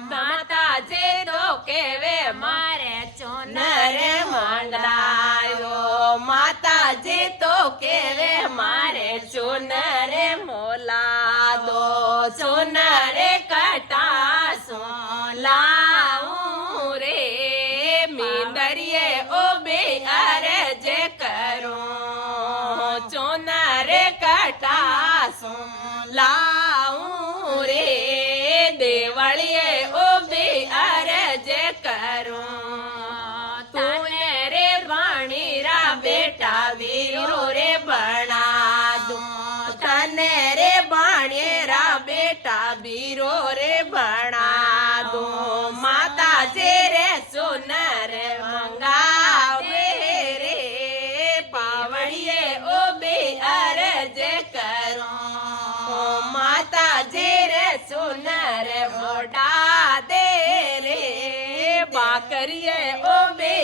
માતાજી તો કેવે મારે ચુનર મંડાયો, માતાજી તો કેવે મારે ચુનર મોલા દો, ચુનર કટાસું લાવું રે, મીંદરીએ ઓ બે અરજ કરું, ચુનર કટાસું લાવું રે, દેવળીએ ઓ બે અરજ કરું, તુને રે વાણીરા બેટા વીરો રે બણા દઉં, તને રે વાણીરા બેટા વીરો રે બણા દઉં, માતાજી રે ચુનર મંગાવે રે, પાવડીએ ઓ બે અરજ કરું, માતાજી રે ચુનર મોઢા દે રે, બાકરીએ ઓ બે